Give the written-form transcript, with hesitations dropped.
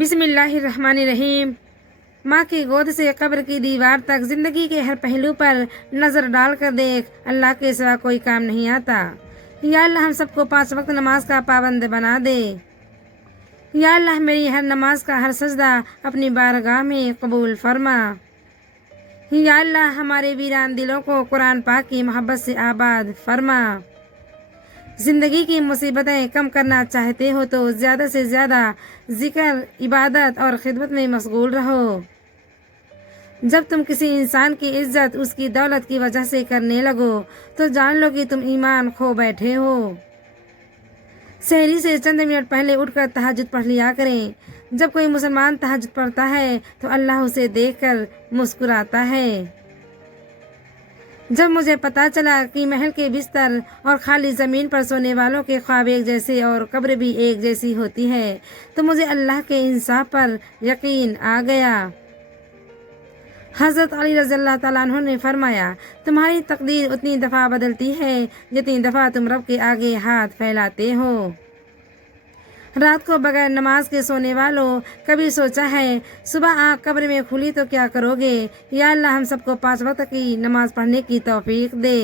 بسم اللہ الرحمن الرحیم۔ ماں کی گود سے قبر کی دیوار تک زندگی کے ہر پہلو پر نظر ڈال کر دیکھ، اللہ کے سوا کوئی کام نہیں آتا۔ یا اللہ ہم سب کو 5 وقت نماز کا پابند بنا دے۔ یا اللہ میری ہر نماز کا ہر سجدہ اپنی بارگاہ میں قبول فرما۔ یا اللہ ہمارے ویران دلوں کو قرآن پاک کی محبت سے آباد فرما۔ زندگی کی مصیبتیں کم کرنا چاہتے ہو تو زیادہ سے زیادہ ذکر، عبادت اور خدمت میں مشغول رہو۔ جب تم کسی انسان کی عزت اس کی دولت کی وجہ سے کرنے لگو تو جان لو کہ تم ایمان کھو بیٹھے ہو۔ سحری سے چند منٹ پہلے اٹھ کر تہجد پڑھ لیا کریں۔ جب کوئی مسلمان تہجد پڑھتا ہے تو اللہ اسے دیکھ کر مسکراتا ہے۔ جب مجھے پتا چلا کہ محل کے بستر اور خالی زمین پر سونے والوں کے خواب ایک جیسے اور قبر بھی ایک جیسی ہوتی ہے تو مجھے اللہ کے انصاف پر یقین آ گیا۔ حضرت علی رضی اللہ تعالیٰ عنہ نے فرمایا، تمہاری تقدیر اتنی دفعہ بدلتی ہے جتنی دفعہ تم رب کے آگے ہاتھ پھیلاتے ہو۔ رات کو بغیر نماز کے سونے والوں، کبھی سوچا ہے صبح آنکھ قبر میں کھلی تو کیا کرو گے؟ یا اللہ ہم سب کو 5 وقت کی نماز پڑھنے کی توفیق دے۔